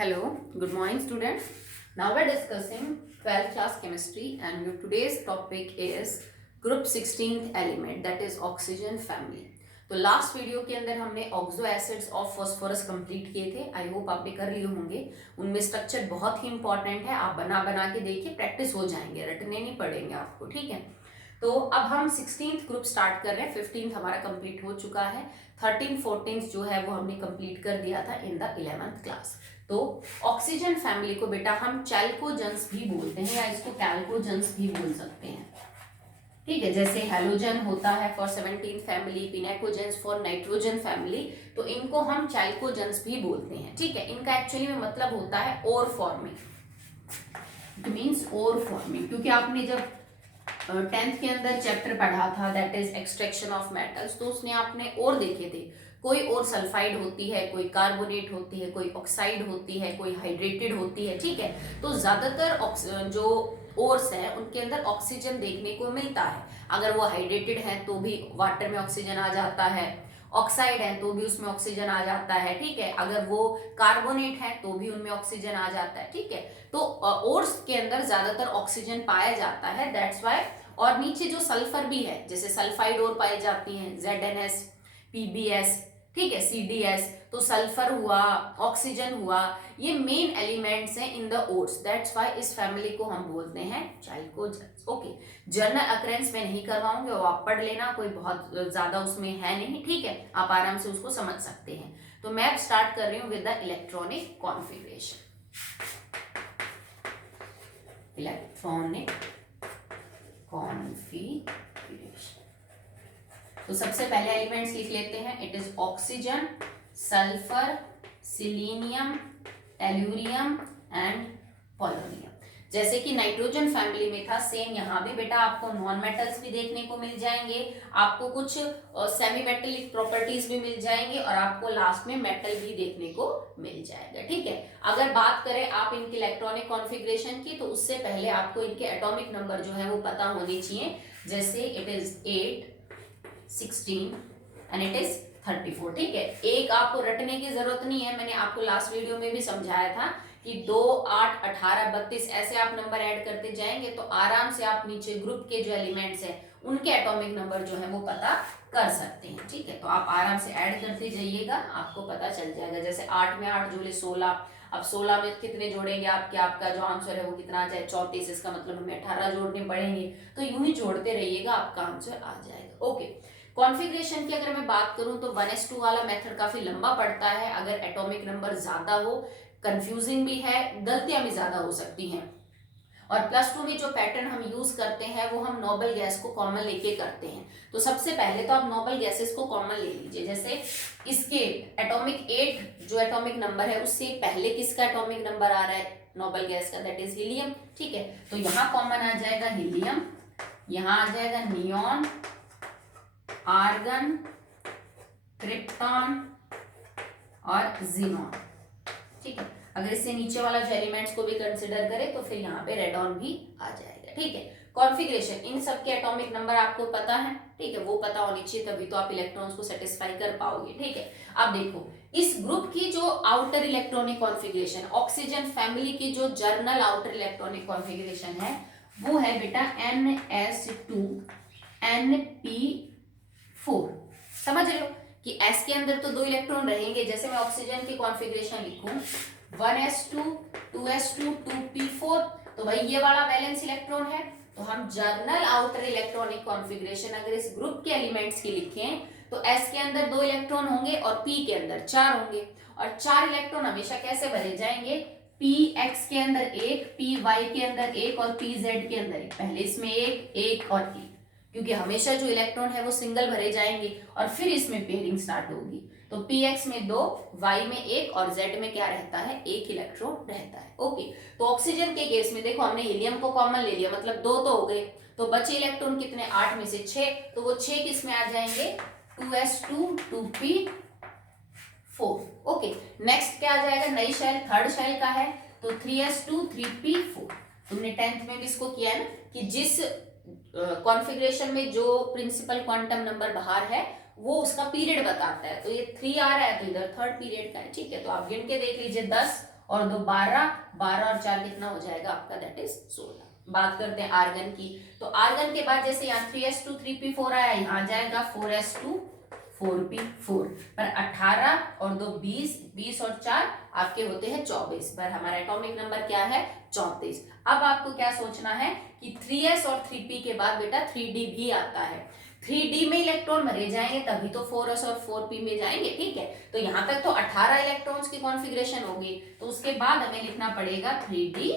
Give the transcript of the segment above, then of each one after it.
Hello, good morning students. Now we're discussing 12th class chemistry and your today's topic is group 16th element that is oxygen family. तो last video के अंदर हमने oxo acids of phosphorus complete किए थे. I hope आपने कर लिए होंगे. उनमें स्ट्रक्चर बहुत ही इंपॉर्टेंट है. आप बना बना के देखिए, प्रैक्टिस हो जाएंगे, रटने नहीं पड़ेंगे आपको. ठीक है. तो अब हम 16th ग्रुप स्टार्ट कर रहे हैं. 15th हमारा कंप्लीट हो चुका है. 13th 14th जो है वो हमने कंप्लीट कर दिया था इन द 11th क्लास. तो ऑक्सीजन फैमिली को बेटा हम चैल्कोजेंस भी बोलते हैं या इसको कैल्कोजेंस भी बोल सकते हैं. ठीक है. जैसे हेलोजन होता है for 17th family, pnictogens for nitrogen family, तो इनको हम चैल्कोजेंस भी बोलते हैं. ठीक है. इनका एक्चुअली में मतलब होता है ore forming. It means ore forming. क्योंकि आपने जब 10th के अंदर चैप्टर पढ़ा था that is extraction of metals, तो उसने आपने और देखे थे. कोई और सल्फाइड होती है, कोई कार्बोनेट होती है, कोई ऑक्साइड होती है, कोई हाइड्रेटेड होती है. ठीक है. तो ज्यादातर जो ओर्स है उनके अंदर ऑक्सीजन देखने को मिलता है. अगर वो हाइड्रेटेड है तो भी वाटर में ऑक्सीजन आ जाता है, ऑक्साइड है तो भी उसमें ऑक्सीजन आ जाता है. ठीक है. अगर वो कार्बोनेट है तो भी उनमें ऑक्सीजन आ जाता है. ठीक है. तो ओर्स के अंदर ज्यादातर ऑक्सीजन पाया जाता है, दैट्स वाई. और नीचे जो सल्फर भी है, जैसे सल्फाइड और पाई जाती हैं, ZnS, PbS, ठीक है, CdS. तो सल्फर हुआ, ऑक्सीजन हुआ, ये मेन एलिमेंट्स हैं in the oats. That's why इस फैमिली को हम बोलते हैं चैल्कोजेंस. ओके. जर्नल अकरेंस में नहीं करवाऊंगे, वो आप पढ़ लेना, कोई बहुत ज्यादा उसमें है नहीं. ठीक है. आप आराम से उसको समझ सकते हैं. तो मैं स्टार्ट कर रही हूँ with the electronic configuration. Electronic configuration. तो सबसे पहले एलिमेंट्स लिख लेते हैं. It is oxygen, sulphur, selenium, tellurium and polonium. जैसे कि नाइट्रोजन फैमिली में था, सेम यहाँ भी बेटा आपको नॉन मेटल्स भी देखने को मिल जाएंगे, आपको कुछ सेमी मेटेलिक प्रॉपर्टीज भी मिल जाएंगे और आपको लास्ट में मेटल भी देखने को मिल जाएगा. ठीक है. अगर बात करें आप इनके इलेक्ट्रॉनिक कॉन्फ़िगरेशन की, तो उससे पहले आपको इनके एटॉमिक नंबर जो है वो पता होने चाहिए. जैसे it is 8, 16 and it is 34. ठीक है. एक आपको रटने की जरूरत नहीं है, मैंने आपको लास्ट वीडियो में भी समझाया था कि 2, 8, 18, 32 ऐसे आप नंबर ऐड करते जाएंगे तो आराम से आप नीचे ग्रुप के जो एलिमेंट्स हैं उनके एटॉमिक नंबर जो है वो पता कर सकते हैं. ठीक है. तो आप आराम से ऐड करते जाइएगा, आपको पता चल जाएगा. जैसे 8 में 8 जोड़े 16. अब 16 में कितने जोड़ेंगे आपका जो आंसर है वो कितना आ जाए, 34. इसका मतलब हमें 18 जोड़ने पड़ेंगे. तो यूं ही जोड़ते रहिएगा, आपका आंसर आ जाएगा. ओके. कॉन्फ़िगरेशन की अगर मैं बात करूं तो 1s2 वाला मेथड काफी लंबा पड़ता है. अगर एटॉमिक नंबर ज्यादा हो, कंफ्यूजिंग भी है, गलतियां भी ज्यादा हो सकती हैं. और +2 में जो पैटर्न हम यूज करते हैं वो हम नोबल गैस को कॉमन लेके करते हैं. तो सबसे पहले तो आप नोबल गैसेस को कॉमन ले लीजिए. जैसे इसके एटॉमिक 8 जो एटॉमिक नंबर है उससे पहले किसका एटॉमिक नंबर आ रहा है नोबल गैस का, दैट इज हीलियम. ठीक है. तो यहाँ कॉमन आ जाएगा हीलियम, यहाँ आ जाएगा नियॉन, आर्गन, क्रिप्टॉन और जीनॉन. ठीक है. अगर इससे नीचे वाला जो एलिमेंट्स को भी कंसिडर करें तो फिर यहाँ पे रेडॉन भी आ जाएगा. ठीक है. कॉन्फ़िगरेशन, इन सब के एटॉमिक नंबर आपको पता है. ठीक है. वो पता होनी चाहिए, तभी तो आप इलेक्ट्रॉन्स को सेटिस्फाई कर पाओगे. ठीक है. अब देखो इस ग्रुप की जो outer electronic configuration, oxygen family की जो जर्नल आउटर इलेक्ट्रॉनिक कॉन्फ़िगरेशन है वो है बेटा NS2 NP4. समझ रहे हो कि S के अंदर तो 2 इलेक्ट्रॉन रहेंगे. जैसे मैं ऑक्सीजन की कॉन्फ़िगरेशन लिखूं 1s2 2s2 2p4, तो भाई ये वाला वैलेंस इलेक्ट्रॉन है. तो हम जर्नल आउटर इलेक्ट्रॉनिक कॉन्फ़िगरेशन अगर इस ग्रुप के एलिमेंट्स की लिखें तो S के अंदर 2 इलेक्ट्रॉन होंगे और P के अंदर 4 होंगे. और 4 इलेक्ट्रॉन हमेशा कैसे भरे जाएंगे, Px के अंदर 1, Py के अंदर 1 और Pz के अंदर 1. पहले इसमें 1, 1 और 1, क्योंकि हमेशा जो इलेक्ट्रॉन है वो सिंगल भरे जाएंगे और फिर इसमें पेयरिंग स्टार्ट होगी. तो Px में 2, Y में 1 और Z में क्या रहता है, 1 इलेक्ट्रॉन रहता है. ओके. तो ऑक्सीजन के केस में देखो हमने हीलियम को कॉमन ले लिया, मतलब 2 तो हो गए. तो बचे इलेक्ट्रॉन कितने, 8 में से 6. तो वो 6 किस में आ जाएंगे, 2s2 2p4. ओके. नेक्स्ट क्या आ जाएगा, नई शेल, थर्ड शेल का है तो 3s2 3p4. तुमने 10th में भी इसको किया है ना कि जिस कॉन्फ़िगरेशन में जो प्रिंसिपल क्वांटम नंबर बाहर है वो उसका पीरियड बताता है. तो ये 3 आ रहा है तो इधर थर्ड पीरियड का है. ठीक है. तो आप गिन के देख लीजिए 10 और 2 12, 12 और 4 कितना हो जाएगा आपका, दैट इज 16। बात करते हैं आर्गन की। तो आर्गन के बाद जैसे यहाँ 3s2 3p4 आया, यहाँ जाएगा 4s2 4p4 पर 18 और 2 20, 20 और 4 आपके होते हैं 24 पर हमारा एटॉमिक नंबर क्या है 34। अब आपको क्या सोचना है कि 3s और 3p के बाद बेटा 3d भी आता है। 3d में इलेक्ट्रॉन भरे जाएंगे तभी तो 4s और 4p में जाएंगे, ठीक है। तो यहाँ तक तो 18 इलेक्ट्रॉन्स की कॉन्फ़िगरेशन होगी, तो उसके बाद हमें लिखना पड़ेगा 3d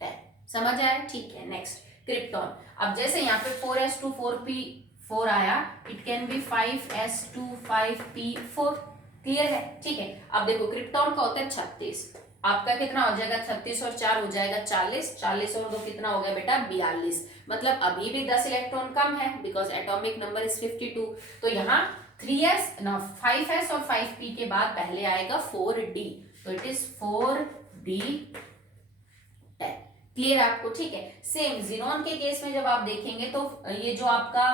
10। समझ आया, ठीक है। Next krypton. अब जैसे यहाँ पे 4s2 4p4 आया, it can be 5s2 5p4। Clear है, ठीक है। अब देखो क्रिप्टॉन का होता है 36, आपका कितना हो जाएगा 36 और 4 हो जाएगा 40, 40 और 2 कितना हो गया बेटा 42। मतलब अभी भी 10 इलेक्ट्रॉन कम है बिकॉज एटॉमिक नंबर इज 52। तो यहाँ 3s ना 5s और 5p के बाद पहले आएगा 4d, तो इट इज 4d 10। क्लियर आपको, ठीक है। सेम जीनोन के केस में जब आप देखेंगे तो ये जो आपका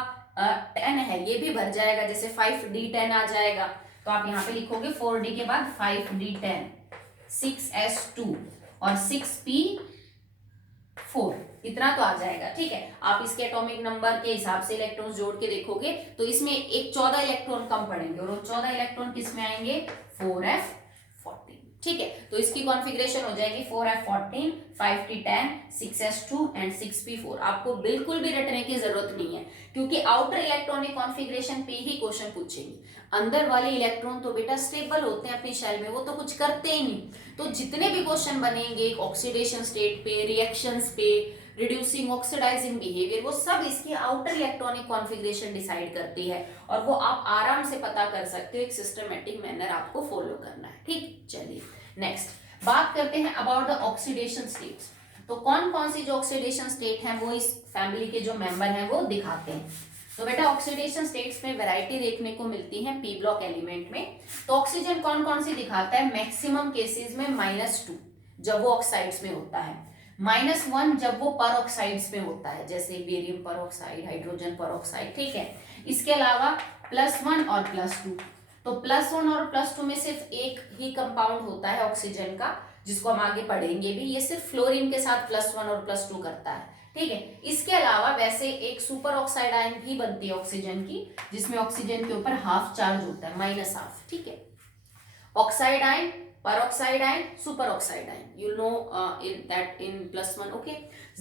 10 है ये भी भर जाएगा, जैसे 5d10 आ जाएगा, तो आप यहाँ पे लिखोगे 4d के बाद 5d10, 6s2 और 6p4, इतना तो आ जाएगा, ठीक है। आप इसके एटॉमिक नंबर के हिसाब से इलेक्ट्रॉन्स जोड़ के देखोगे तो इसमें एक 14 इलेक्ट्रॉन कम पड़ेंगे और वो 14 इलेक्ट्रॉन किस में आएंगे 4f14, ठीक है। तो इसकी कॉन्फ़िगरेशन हो जाएगी 4f14 5d10 6s2 and 6p4। आपको बिल्कुल भी रटने की जरूरत नहीं है क्योंकि आउटर इलेक्ट्रॉनिक कॉन्फ़िगरेशन पे ही क्वेश्चन पूछेंगे। अंदर वाले इलेक्ट्रॉन तो बेटा स्टेबल होते हैं अपनी शेल में, वो तो कुछ करते ही नहीं। तो जितने भी क्वेश्चन बनेंगे ऑक्सीडेशन स्टेट पे, रिएक्शंस पे, रिड्यूसिंग ऑक्सीडाइजिंग बिहेवियर, वो सब इसकी आउटर इलेक्ट्रॉनिक कॉन्फ़िगरेशन डिसाइड करती है और वो आप आराम से पता कर सकते हो। एक सिस्टमेटिक मैनर आपको फॉलो करना है, ठीक। चलिए नेक्स्ट बात करते हैं अबाउट द ऑक्सीडेशन स्टेट्स। तो कौन कौन सी जो ऑक्सीडेशन स्टेट है वो इस फैमिली के जो मेंबर हैं वो दिखाते हैं। तो बेटा ऑक्सीडेशन स्टेट्स में वैरायटी देखने को मिलती है पी ब्लॉक एलिमेंट में। तो ऑक्सीजन कौन कौन सी दिखाता है, मैक्सिमम केसेस में -2 जब वो ऑक्साइड्स में होता है, -1 जब वो परऑक्साइड्स में होता है, जैसे बेरियम परऑक्साइड, हाइड्रोजन परऑक्साइड, ठीक है। इसके अलावा +1 और +2। तो +1 और +2 में सिर्फ एक ही कंपाउंड होता है ऑक्सीजन का, जिसको हम आगे पढ़ेंगे भी, ये सिर्फ फ्लोरीन के साथ +1 और +2 करता है, ठीक है। इसके अलावा वैसे एक सुपर ऑक्साइड आयन भी बनती है ऑक्सीजन की, जिसमें ऑक्सीजन के ऊपर हाफ चार्ज होता है, -12, ठीक है। Oxide ion, peroxide ion, super oxide ion, you know in +1, okay.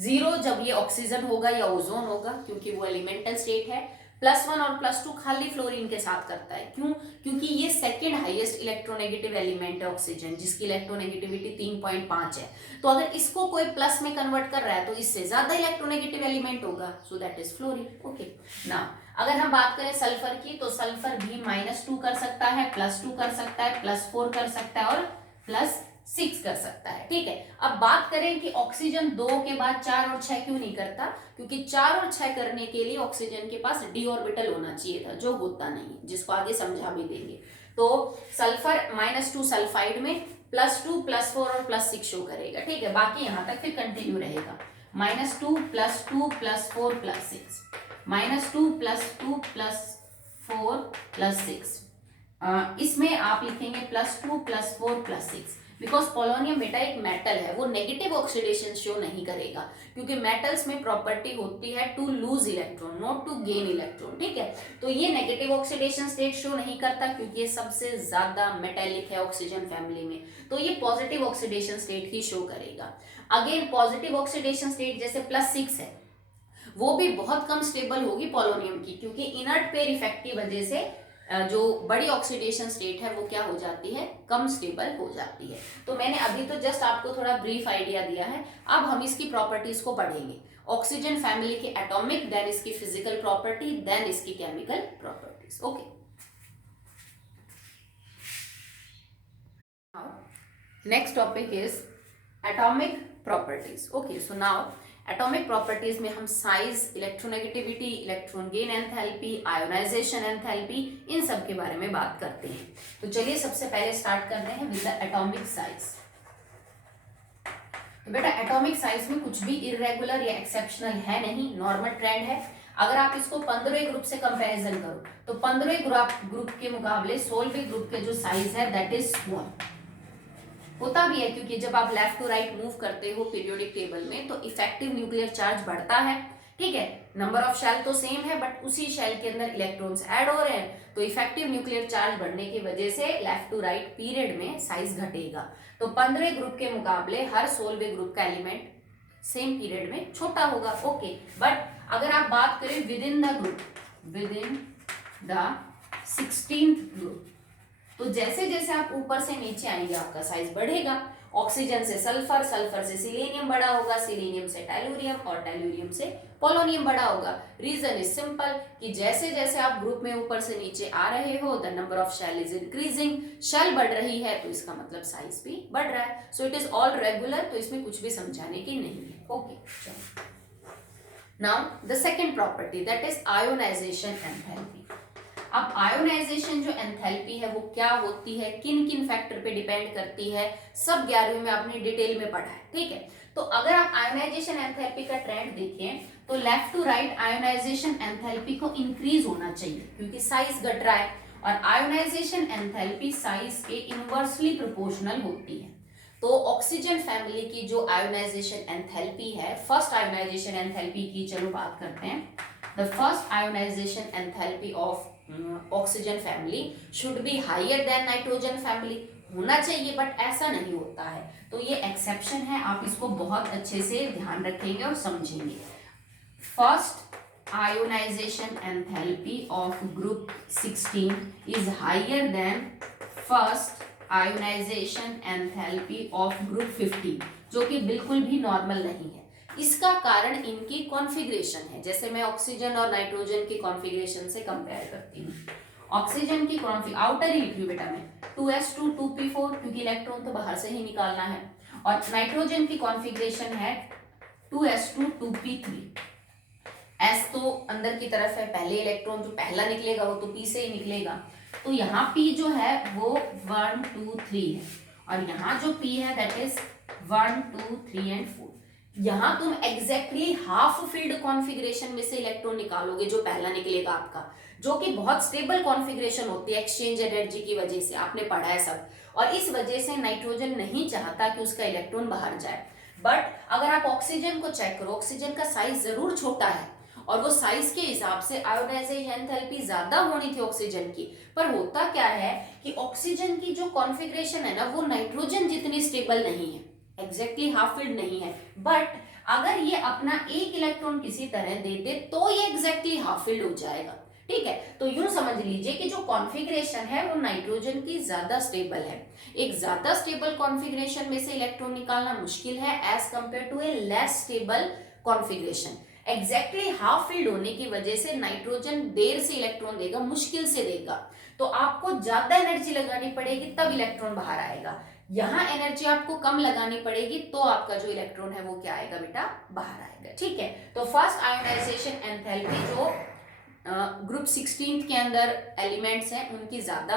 0 जब ये ऑक्सीजन होगा या ओजोन होगा क्योंकि वो एलिमेंटल स्टेट है। +1 और +2 खाली फ्लोरीन के साथ करता है, क्यों, क्योंकि ये सेकंड हाईएस्ट इलेक्ट्रोनेगेटिव एलिमेंट है ऑक्सीजन, जिसकी इलेक्ट्रोनेगेटिविटी 3.5 है। तो अगर इसको कोई प्लस में कन्वर्ट कर रहा है तो इससे ज्यादा इलेक्ट्रोनेगेटिव एलिमेंट होगा, so that is fluorine, okay. Now अगर हम बात करें सल्फर की, तो सल्फर भी -2 कर सकता है, +2 कर सकता है, +4 कर सकता है और +6 कर सकता है, ठीक है। अब बात करें कि ऑक्सीजन 2 के बाद 4 और 6 क्यों नहीं करता, क्योंकि 4 और 6 करने के लिए ऑक्सीजन के पास d ऑर्बिटल होना चाहिए था, जो होता नहीं, जिसको आगे समझा भी देंगे। तो सल्फर -2 सल्फाइड में, +2 +4 और +6 शो करेगा, ठीक है। बाकी यहां तक फिर कंटिन्यू रहेगा, -2 +2 +4 +6, -2 +2 +4 +6। इसमें आप लिखेंगे +2 +4 +6, बिकॉज पोलोनियम बेटा एक मेटल है, वो नेगेटिव ऑक्सीडेशन शो नहीं करेगा, क्योंकि मेटल्स में प्रॉपर्टी होती है to lose electron, not to gain electron, ठीक है। तो ये नेगेटिव ऑक्सीडेशन स्टेट शो नहीं करता क्योंकि ये सबसे ज्यादा मेटेलिक है ऑक्सीजन फैमिली में, तो ये पॉजिटिव ऑक्सीडेशन स्टेट ही शो करेगा। अगेन पॉजिटिव ऑक्सीडेशन स्टेट जैसे +6 है, वो भी बहुत कम स्टेबल होगी पोलोनियम की, क्योंकि इनर्ट पेयर इफेक्ट की वजह से जो बड़ी ऑक्सीडेशन स्टेट है वो क्या हो जाती है, कम स्टेबल हो जाती है। तो मैंने अभी तो जस्ट आपको थोड़ा ब्रीफ आइडिया दिया है, अब हम इसकी प्रॉपर्टीज को पढ़ेंगे। ऑक्सीजन फैमिली की एटॉमिक, देन इसकी फिजिकल प्रॉपर्टी, देन इसकी chemical properties, okay. Next topic is atomic properties, okay. So now atomic properties में हम size, electronegativity, electron gain enthalpy, ionisation enthalpy, इन सब के बारे में बात करते हैं। तो चलिए सबसे पहले स्टार्ट करते हैं विद द एटॉमिक साइज। तो बेटा एटॉमिक साइज में कुछ भी इरेगुलर या एक्सेप्शनल है नहीं, नॉर्मल ट्रेंड है। अगर आप इसको 15वें ग्रुप से कंपैरिजन करो तो 15वें ग्रुप के मुकाबले 16वें ग्रुप के जो साइज है दैट इज स्मॉल, होता भी है, क्योंकि जब आप लेफ्ट टू राइट मूव करते हो पीरियोडिक टेबल में तो इफेक्टिव न्यूक्लियर चार्ज बढ़ता है, ठीक है। नंबर ऑफ शेल तो सेम है बट उसी शेल के अंदर इलेक्ट्रॉन्स ऐड हो रहे हैं, तो इफेक्टिव न्यूक्लियर चार्ज बढ़ने की वजह से लेफ्ट टू राइट पीरियड में साइज घटेगा। तो 15 ग्रुप के मुकाबले हर 16वें ग्रुप का एलिमेंट सेम पीरियड में छोटा होगा, ओके। बट अगर आप बात करें with in the group, with in the 16th group, तो जैसे जैसे आप ऊपर से नीचे आएंगे आपका साइज बढ़ेगा। ऑक्सीजन से सल्फर, सल्फर से सिलेनियम बड़ा होगा, सिलेनियम से टेलुरियम और टेलुरियम से पोलोनियम बड़ा होगा। रीजन इज सिंपल कि जैसे जैसे आप ग्रुप में ऊपर से नीचे आ रहे हो the number of shell is increasing, shell बढ़ रही है तो इसका मतलब साइज भी बढ़ रहा है। So it is all regular, तो इसमें कुछ भी समझाने की नहीं है, okay. Now the second property that is ionisation enthalpy. अब आयोनाइजेशन जो एंथैल्पी है वो क्या होती है, किन किन फैक्टर पे डिपेंड करती है, सब 11वीं में आपने डिटेल में पढ़ा है, ठीक है। तो अगर आप आयोनाइजेशन एंथैल्पी का ट्रेंड देखें तो left to right ionization enthalpy को इंक्रीज होना चाहिए क्योंकि साइज घट रहा है, और आयोनाइजेशन एंथैल्पी साइज के इनवर्सली प्रोपोर्शनल होती है। तो ऑक्सीजन फैमिली की जो आयोनाइजेशन एंथैल्पी है, फर्स्ट आयोनाइजेशन एंथैल्पी की चलो बात करते हैं। The first ionization enthalpy of oxygen family should be higher than nitrogen family, होना चाहिए बट ऐसा नहीं होता है, तो ये एक्सेप्शन है, आप इसको बहुत अच्छे से ध्यान रखेंगे और समझेंगे। First ionization enthalpy of group 16 is higher than first ionization enthalpy of group 15, जो कि बिल्कुल भी नॉर्मल नहीं है। इसका कारण इनकी कॉन्फ़िगरेशन है। जैसे मैं ऑक्सीजन और नाइट्रोजन की कॉन्फ़िगरेशन से कंपेयर करती हूँ। ऑक्सीजन की आउटर ही लिखी बेटा मैं 2s2 2p4, क्योंकि इलेक्ट्रॉन तो बाहर से ही निकालना है, और नाइट्रोजन की कॉन्फ़िगरेशन है 2s2 2p3। s तो अंदर की तरफ है, पहले इलेक्ट्रॉन जो पहला निकलेगा वो तो p से ही निकलेगा, तो यहाँ p जो है वो 1 2 3 है, और यहाँ जो p है दैट इज 1 2 3 एंड 4। यहां तुम एग्जैक्टली हाफ फील्ड कॉन्फ़िगरेशन में से इलेक्ट्रॉन निकालोगे जो पहला निकलेगा आपका, जो कि बहुत स्टेबल कॉन्फ़िगरेशन होती है एक्सचेंज एनर्जी की वजह से, आपने पढ़ा है सब, और इस वजह से नाइट्रोजन नहीं चाहता कि उसका इलेक्ट्रॉन बाहर जाए। बट अगर आप ऑक्सीजन को चेक करो, ऑक्सीजन का साइज जरूर छोटा है और वो साइज के हिसाब से आयोनाइजेशन एंथैल्पी ज्यादा होनी थी ऑक्सीजन की, पर होता क्या है कि ऑक्सीजन की जो कॉन्फ़िगरेशन है ना वो नाइट्रोजन जितनी स्टेबल नहीं है, एग्जैक्टली हाफ फील्ड नहीं है। बट अगर ये अपना एक इलेक्ट्रॉन किसी तरह दे दे तो ये एग्जैक्टली हाफ फील्ड हो जाएगा, ठीक है। तो यूं समझ लीजिए कि जो कॉन्फ़िगरेशन है वो नाइट्रोजन की ज्यादा स्टेबल है। एक ज्यादा स्टेबल कॉन्फ़िगरेशन में से इलेक्ट्रॉन निकालना मुश्किल है as compare to a less stable configuration. Exactly half filled होने की वजह से नाइट्रोजन देर से इलेक्ट्रॉन देगा, मुश्किल से देगा, तो आपको ज्यादा एनर्जी लगानी पड़ेगी तब इलेक्ट्रॉन बाहर आएगा। यहां एनर्जी आपको कम लगानी पड़ेगी तो आपका जो इलेक्ट्रॉन है वो क्या आएगा बेटा, बाहर आएगा, ठीक है। तो फर्स्ट आयोनाइजेशन एंथैल्पी जो ग्रुप 16 के अंदर एलिमेंट्स हैं उनकी ज्यादा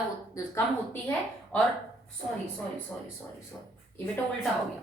कम होती है, और sorry sorry sorry sorry sorry ये बेटा उल्टा हो गया,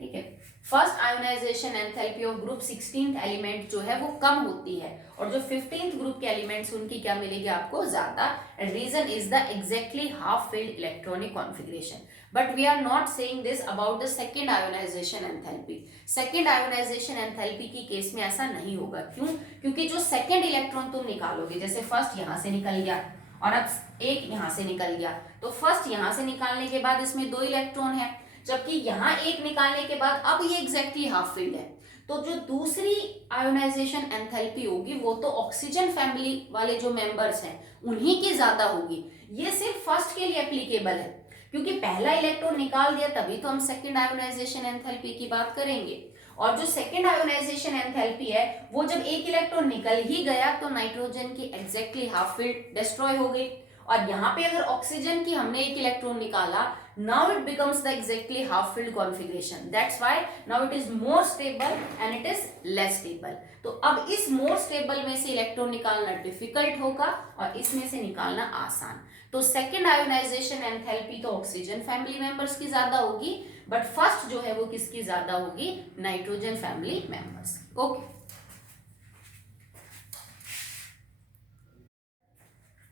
ठीक है। First ionization enthalpy of group 16 element जो है वो कम होती है, और जो 15th ग्रुप के एलिमेंट्स उनकी क्या मिलेगी आपको, ज्यादा। Reason is the exactly half filled electronic configuration. But we are not saying this about the second ionization enthalpy. Second ionization enthalpy की केस में ऐसा नहीं होगा, क्यों? क्योंकि जो सेकेंड इलेक्ट्रॉन तुम निकालोगे, जैसे फर्स्ट यहां से निकल गया और अब एक यहां से निकल गया, तो फर्स्ट यहां से निकालने के बाद इसमें 2 इलेक्ट्रॉन है, जबकि यहां एक निकालने के बाद अब ये एग्जैक्टली हाफ फील्ड है। तो जो दूसरी आयोनाइजेशन एंथैल्पी होगी वो तो ऑक्सीजन फैमिली वाले जो मेंबर्स हैं उन्हीं की ज्यादा होगी। ये सिर्फ फर्स्ट के लिए एप्लीकेबल है, क्योंकि पहला इलेक्ट्रॉन निकाल दिया तभी तो हम सेकेंड आयोनाइजेशन एंथैल्पी की बात करेंगे। और जो सेकेंड आयोनाइजेशन एंथैल्पी है वो जब एक इलेक्ट्रॉन निकल ही गया तो नाइट्रोजन की एग्जैक्टली हाफ फील्ड डिस्ट्रॉय हो गई, और यहाँ पे अगर ऑक्सीजन की हमने एक इलेक्ट्रॉन निकाला, now it becomes the exactly half filled configuration, that's why now it is more stable and it is less stable। तो अब इस more stable में से इलेक्ट्रॉन निकालना डिफिकल्ट होगा और इसमें से निकालना आसान। तो सेकेंड आयोनाइजेशन एंथैल्पी तो ऑक्सीजन फैमिली मेंबर्स की ज्यादा होगी, बट फर्स्ट जो है वो किसकी ज्यादा होगी, नाइट्रोजन फैमिली मेंबर्स की, okay.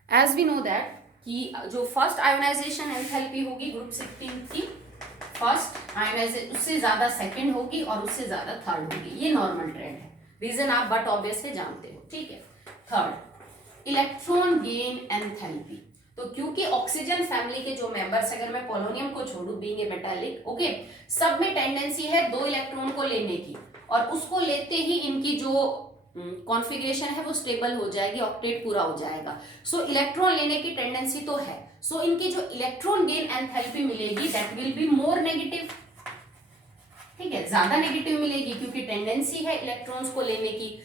As we know that कि जो फर्स्ट आयोनाइजेशन एंथैल्पी होगी ग्रुप 16 की, फर्स्ट आयोनाइजेशन उससे ज्यादा सेकंड होगी और उससे ज्यादा थर्ड होगी, ये नॉर्मल ट्रेंड है। रीजन आप बट ऑब्वियसली जानते हो, ठीक है। Third, electron gain enthalpy. तो क्योंकि ऑक्सीजन फैमिली के जो मेंबर्स, अगर मैं पोलोनियम को छोड़ू बीइंग ए मेटालिक, ओके, सब में टेंडेंसी है 2 इलेक्ट्रॉन को लेने की, और उसको लेते ही इनकी जो कॉन्फ़िगरेशन है वो स्टेबल हो जाएगी, ऑक्टेट पूरा हो जाएगा। सो इलेक्ट्रॉन लेने की टेंडेंसी तो है, सो इनकी जो इलेक्ट्रॉन गेन एंथैल्पी मिलेगी that will be more negative, ठीक है, ज्यादा नेगेटिव मिलेगी क्योंकि टेंडेंसी है इलेक्ट्रॉन्स को लेने की।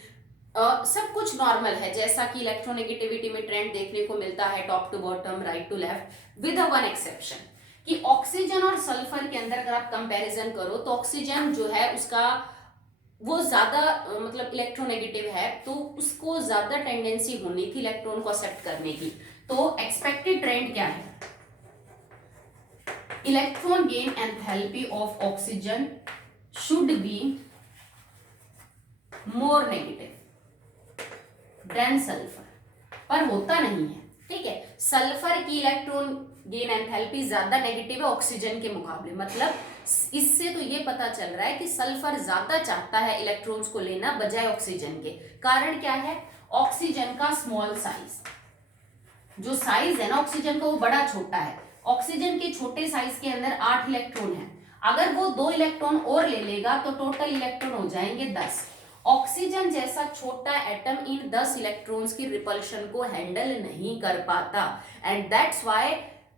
सब कुछ नॉर्मल है, जैसा कि इलेक्ट्रोनेगेटिविटी में ट्रेंड देखने को मिलता है top to bottom, right to left, with one exception कि ऑक्सीजन और सल्फर के अंदर अगर आप कंपैरिजन करो तो ऑक्सीजन जो है उसका वो ज्यादा मतलब इलेक्ट्रोनेगेटिव है, तो उसको ज्यादा टेंडेंसी होनी थी इलेक्ट्रॉन को एक्सेप्ट करने की। तो एक्सपेक्टेड ट्रेंड क्या है, electron gain enthalpy of oxygen should be more negative than sulphur, पर होता नहीं है, ठीक है। सल्फर की इलेक्ट्रॉन गेन एंथैल्पी ज्यादा नेगेटिव है ऑक्सीजन के मुकाबले, मतलब इससे तो ये पता चल रहा है कि सल्फर ज्यादा चाहता है इलेक्ट्रॉन्स को लेना बजाय ऑक्सीजन के। कारण क्या है, ऑक्सीजन का स्मॉल साइज, जो साइज है ना ऑक्सीजन का वो बड़ा छोटा है। ऑक्सीजन के छोटे साइज के अंदर 8 इलेक्ट्रॉन है, अगर वो 2 इलेक्ट्रॉन और ले लेगा तो टोटल इलेक्ट्रॉन हो जाएंगे 10। ऑक्सीजन जैसा छोटा एटम इन 10 इलेक्ट्रॉन्स की रिपल्शन को हैंडल नहीं कर पाता, एंड दैट्स व्हाई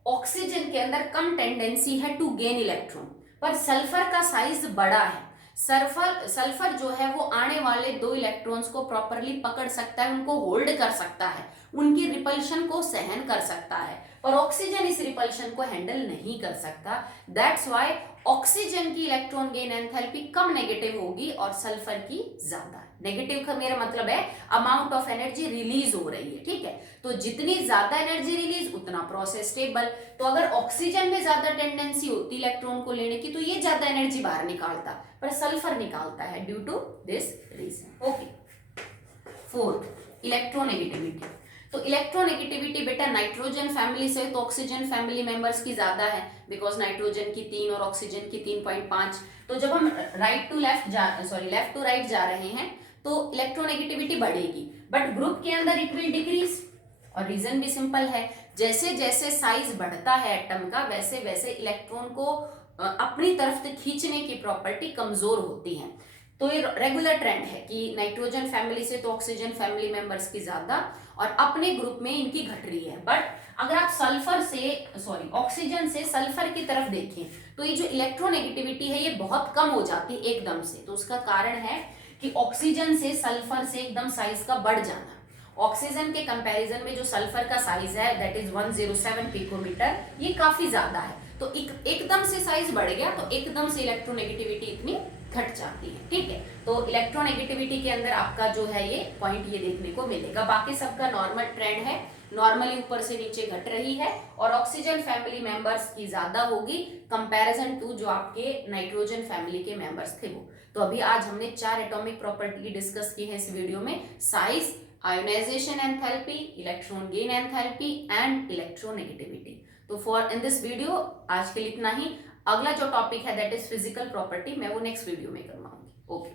ऑक्सीजन के अंदर कम टेंडेंसी है टू गेन इलेक्ट्रॉन। पर सल्फर का साइज बड़ा है, सल्फर जो है वो आने वाले 2 इलेक्ट्रॉन्स को प्रॉपरली पकड़ सकता है, उनको होल्ड कर सकता है, उनकी रिपल्शन को सहन कर सकता है, पर ऑक्सीजन इस रिपल्शन को हैंडल नहीं कर सकता। दैट्स व्हाई ऑक्सीजन की इलेक्ट्रॉन गेन एंथैल्पी कम नेगेटिव होगी और सल्फर की ज्यादा। नेगेटिव का मेरा मतलब है अमाउंट ऑफ एनर्जी रिलीज हो रही है, ठीक है। तो जितनी ज्यादा एनर्जी रिलीज उतना प्रोसेस स्टेबल। तो अगर ऑक्सीजन में ज्यादा टेंडेंसी होती इलेक्ट्रॉन को लेने की तो ये ज्यादा एनर्जी बाहर निकालता, पर सल्फर निकालता है due to this reason, okay. Fourth, electronegativity. तो इलेक्ट्रोनेगेटिविटी बेटा नाइट्रोजन फैमिली से तो ऑक्सीजन फैमिली मेंबर्स की ज्यादा है, बिकॉज नाइट्रोजन की 3 और ऑक्सीजन की 3.5। तो जब हम लेफ्ट टू राइट जा रहे हैं तो इलेक्ट्रोनेगेटिविटी बढ़ेगी, बट ग्रुप के अंदर इट विल डिक्रीज, और रीजन भी सिंपल है, जैसे जैसे साइज बढ़ता है एटम का वैसे वैसे इलेक्ट्रॉन को अपनी तरफ से खींचने की प्रॉपर्टी कमजोर होती है। तो ये रेगुलर ट्रेंड है कि नाइट्रोजन फैमिली से तो ऑक्सीजन फैमिली मेंबर्स की ज्यादा और अपने ग्रुप में इनकी घट रही है। बट अगर आप ऑक्सीजन से सल्फर की तरफ देखें तो ये जो इलेक्ट्रोनेगेटिविटी है ये बहुत कम हो जाती है एकदम से। तो उसका कारण है कि ऑक्सीजन से सल्फर से एकदम साइज का बढ़ जाना। ऑक्सीजन के कंपैरिजन में जो सल्फर का साइज है दैट इज 107 पिकोमीटर, ये काफी ज्यादा है। तो एकदम से साइज बढ़ गया तो एकदम से इलेक्ट्रोनेगेटिविटी इतनी घट जाती है, ठीक है। तो इलेक्ट्रोनेगेटिविटी के अंदर आपका जो है ये पॉइंट ये देखने को मिलेगा। बाकी सबका नॉर्मल ट्रेंड है, नॉर्मली ऊपर से नीचे घट रही है, और ऑक्सीजन फैमिली मेंबर्स की ज्यादा होगी कंपैरिजन टू जो आपके नाइट्रोजन फैमिली के मेंबर्स थे वो। तो अभी आज हमने 4 एटॉमिक प्रॉपर्टी डिस्कस की है इस वीडियो में, size, ionisation enthalpy, electron gain enthalpy and electronegativity. तो फॉर इन दिस वीडियो आज के लिए इतना ही। अगला जो टॉपिक है दैट इज फिजिकल प्रॉपर्टी, मैं वो नेक्स्ट वीडियो में करवाऊंगी। ओके।